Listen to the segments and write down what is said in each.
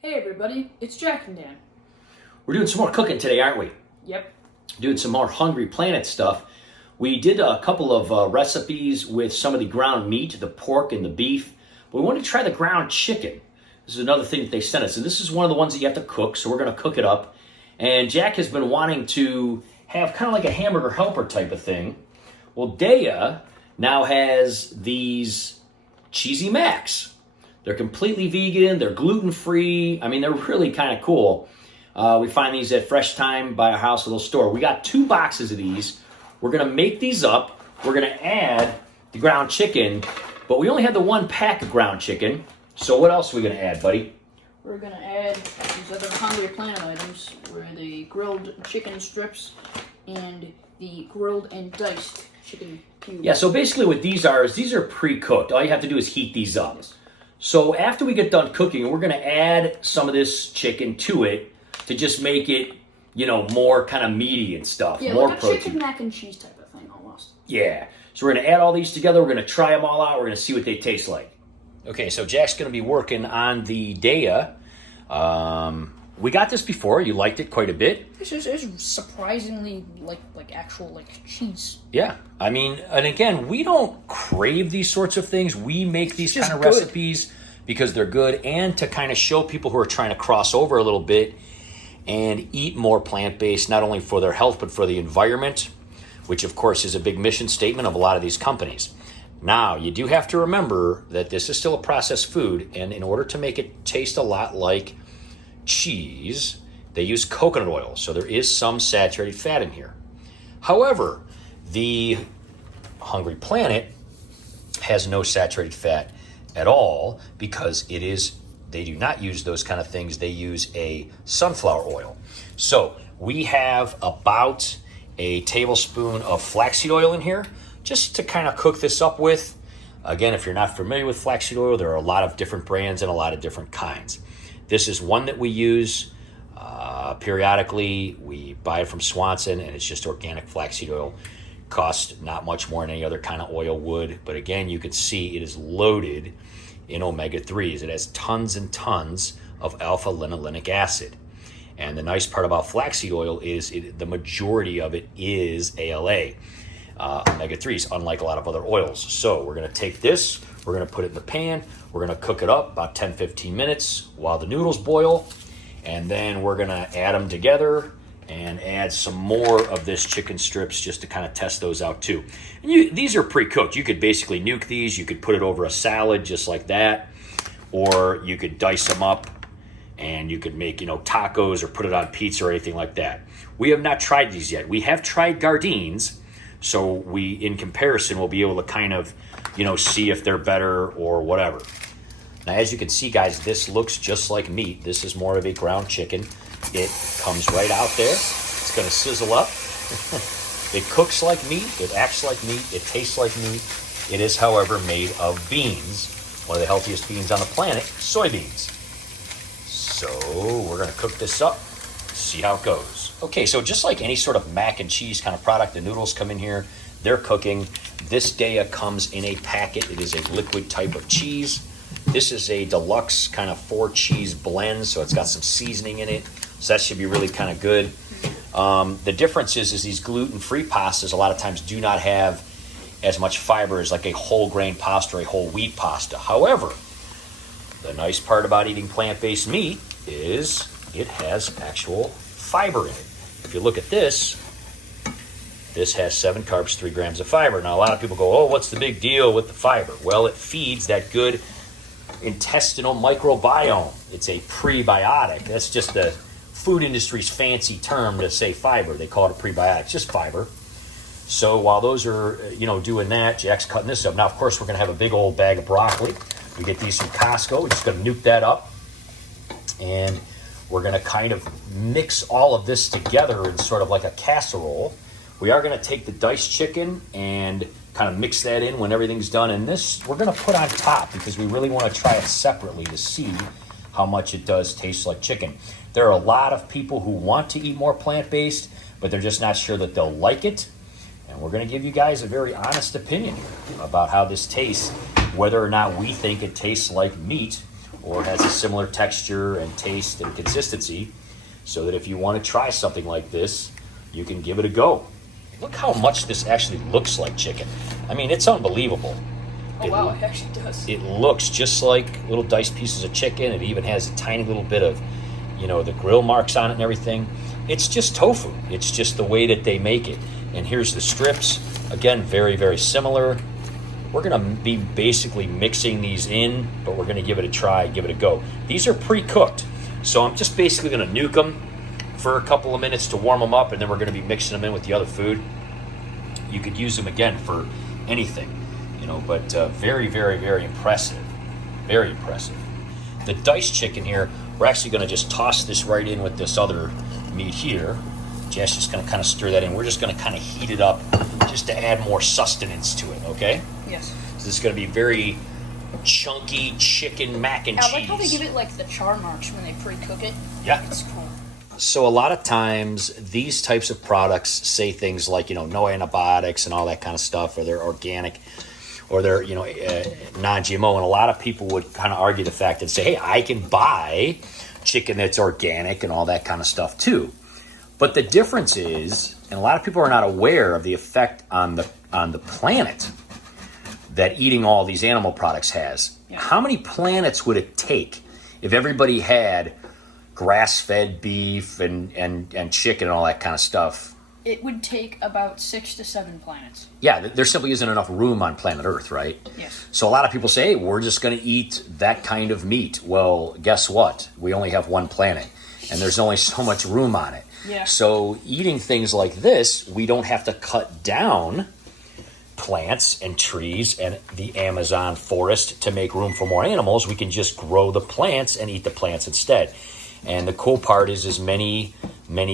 Hey everybody, it's Jack and Dan. We're doing some more cooking today, aren't we? Yep. Doing some more Hungry Planet stuff. We did a couple of recipes with some of the ground meat, the pork and the beef. But we wanted to try the ground chicken. This is another thing that they sent us. And this is one of the ones that you have to cook, so we're going to cook it up. And Jack has been wanting to have kind of like a hamburger helper type of thing. Well, Daiya now has these Cheezy Macs. They're completely vegan, they're gluten-free. I mean, they're really kind of cool. We find these at Fresh Time by our house, a little store. We got 2 boxes of these. We're going to make these up. We're going to add the ground chicken, but we only had the 1 pack of ground chicken. So what else are we going to add, buddy? We're going to add these other Hungry Planet items, were the grilled chicken strips and the grilled and diced chicken cubes. Yeah, so basically what these are is these are pre-cooked. All you have to do is heat these up. Yes. So after we get done cooking, we're going to add some of this chicken to it to just make it, more kind of meaty and stuff. Yeah, more like a protein. chicken mac and cheese type of thing almost. Yeah. So we're going to add all these together. We're going to try them all out. We're going to see what they taste like. Okay, so Jack's going to be working on the Daiya. We got this before. You liked it quite a bit. It's surprisingly like actual cheese. Yeah. I mean, and again, we don't crave these sorts of things. We make these It's kind of just good. recipes because they're good and to kind of show people who are trying to cross over a little bit and eat more plant-based, not only for their health, but for the environment, which of course is a big mission statement of a lot of these companies. Now, you do have to remember that this is still a processed food, and in order to make it taste a lot like cheese, they use coconut oil, so there is some saturated fat in here. However, the Hungry Planet has no saturated fat at all because they do not use those kind of things. They use a sunflower oil. So we have about a tablespoon of flaxseed oil in here just to kind of cook this up with. Again, if you're not familiar with flaxseed oil, there are a lot of different brands and a lot of different kinds. This is one that we use periodically. We buy it from Swanson, and it's just organic flaxseed oil. Costs not much more than any other kind of oil would. But again, you can see it is loaded in omega-3s. It has tons and tons of alpha-linolenic acid. And the nice part about flaxseed oil is the majority of it is ALA, omega-3s, unlike a lot of other oils. So we're going to take this, we're going to put it in the pan, we're going to cook it up about 10-15 minutes while the noodles boil, and then we're going to add them together and add some more of this chicken strips just to kind of test those out too. And these are pre-cooked. You could basically nuke these. You could put it over a salad just like that, or you could dice them up and you could make, tacos or put it on pizza or anything like that. We have not tried these yet. We have tried Gardeins, so we, in comparison, will be able to kind of, see if they're better or whatever. Now, as you can see, guys, this looks just like meat. This is more of a ground chicken. It comes right out there. It's going to sizzle up. It cooks like meat. It acts like meat. It tastes like meat. It is, however, made of beans. One of the healthiest beans on the planet, soybeans. So we're going to cook this up, see how it goes. Okay, so just like any sort of mac and cheese kind of product, the noodles come in here. They're cooking. This Daiya comes in a packet. It is a liquid type of cheese. This is a deluxe kind of 4-cheese blend, so it's got some seasoning in it. So that should be really kind of good. The difference is these gluten-free pastas a lot of times do not have as much fiber as like a whole grain pasta or a whole wheat pasta. However, the nice part about eating plant-based meat is it has actual fiber in it. If you look at this has 7 carbs, 3 grams of fiber. Now, a lot of people go, oh, what's the big deal with the fiber? Well, it feeds that good intestinal microbiome. It's a prebiotic. That's just the food industry's fancy term to say fiber. They call it a prebiotic. It's just fiber. So while those are, doing that, Jack's cutting this up. Now, of course, we're going to have a big old bag of broccoli. We get these from Costco. We're just going to nuke that up. And we're going to kind of mix all of this together in sort of like a casserole. We are going to take the diced chicken and kind of mix that in when everything's done. And this we're going to put on top because we really want to try it separately to see how much it does taste like chicken. There are a lot of people who want to eat more plant-based, but they're just not sure that they'll like it. And we're going to give you guys a very honest opinion about how this tastes, whether or not we think it tastes like meat or has a similar texture and taste and consistency, so that if you want to try something like this, you can give it a go. Look how much this actually looks like chicken. I mean, it's unbelievable. Oh, wow, it actually does. It looks just like little diced pieces of chicken. It even has a tiny little bit of, the grill marks on it and everything. It's just tofu. It's just the way that they make it. And here's the strips. Again, very, very similar. We're going to be basically mixing these in, but we're going to give it a try, give it a go. These are pre-cooked, so I'm just basically going to nuke them for a couple of minutes to warm them up, and then we're going to be mixing them in with the other food. You could use them again for anything. But very, very, very impressive. Very impressive. The diced chicken here, we're actually going to just toss this right in with this other meat here. Jeff's just going to kind of stir that in. We're just going to kind of heat it up just to add more sustenance to it, okay? Yes. So this is going to be very chunky chicken mac and cheese. I like how they give it like the char marks when they pre-cook it. Yeah. It's cool. So a lot of times these types of products say things like, no antibiotics and all that kind of stuff, or they're organic, or they're, non-GMO. And a lot of people would kind of argue the fact and say, hey, I can buy chicken that's organic and all that kind of stuff too. But the difference is, and a lot of people are not aware of the effect on the planet that eating all these animal products has. Yeah. How many planets would it take if everybody had grass-fed beef and chicken and all that kind of stuff? It would take about 6 to 7 planets. Yeah, there simply isn't enough room on planet Earth, right? Yes. So a lot of people say, hey, we're just going to eat that kind of meat. Well, guess what? We only have one planet, and there's only so much room on it. Yeah. So eating things like this, we don't have to cut down plants and trees and the Amazon forest to make room for more animals. We can just grow the plants and eat the plants instead. And the cool part is many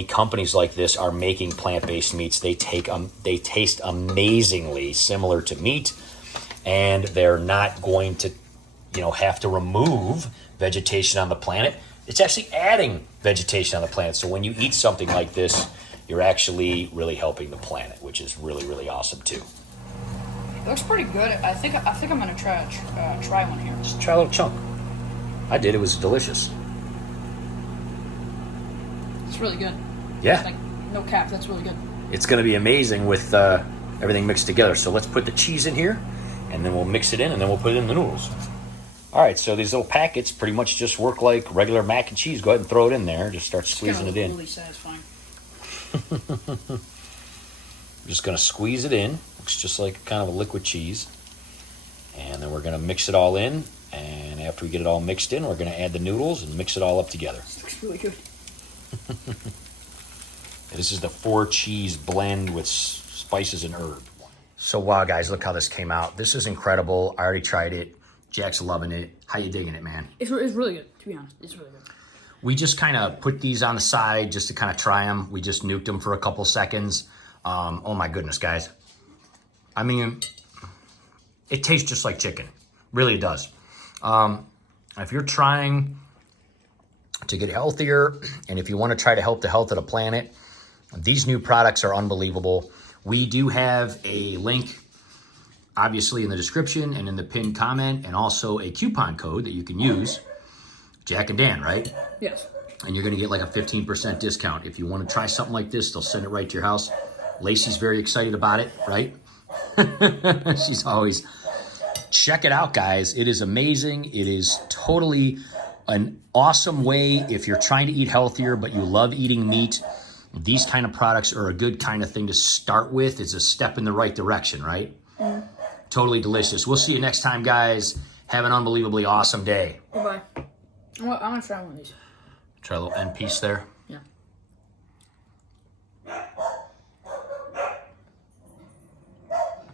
companies like this are making plant-based meats. They taste amazingly similar to meat, and they're not going to, have to remove vegetation on the planet. It's actually adding vegetation on the planet. So when you eat something like this, you're actually really helping the planet, which is really, really awesome too. It looks pretty good. I think I'm gonna try one here. Just try a little chunk. I did. It was delicious. It's really good. Yeah. Like, no cap, that's really good. It's going to be amazing with everything mixed together. So let's put the cheese in here, and then we'll mix it in, and then we'll put it in the noodles. All right, so these little packets pretty much just work like regular mac and cheese. Go ahead and throw it in there. Just start squeezing it in. Really satisfying. I'm just going to squeeze it in. Looks just like kind of a liquid cheese. And then we're going to mix it all in. And after we get it all mixed in, we're going to add the noodles and mix it all up together. This looks really good. This is the 4-cheese blend with spices and herb. So wow, guys, look how this came out. This is incredible. I already tried it. Jack's loving it. How you digging it, man? It's really good, to be honest. It's really good. We just kind of put these on the side just to kind of try them. We just nuked them for a couple seconds. Oh my goodness, guys. I mean, it tastes just like chicken. Really, it does. If you're trying to get healthier, and if you want to try to help the health of the planet, these new products are unbelievable. We do have a link, obviously, in the description and in the pinned comment, and also a coupon code that you can use. Jack and Dan, right? Yes. And you're going to get like a 15% discount. If you want to try something like this, they'll send it right to your house. Lacey's very excited about it, right? She's always... Check it out, guys. It is amazing. It is totally an awesome way if you're trying to eat healthier, but you love eating meat. These kind of products are a good kind of thing to start with. It's a step in the right direction, right? Mm. Totally delicious. We'll see you next time, guys. Have an unbelievably awesome day. Bye-bye. I'm going to try one of these. Try a little end piece there. Yeah.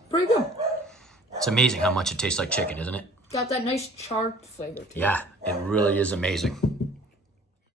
Pretty good. It's amazing how much it tastes like chicken, isn't it? Got that nice charred flavor to it. Yeah, it really is amazing.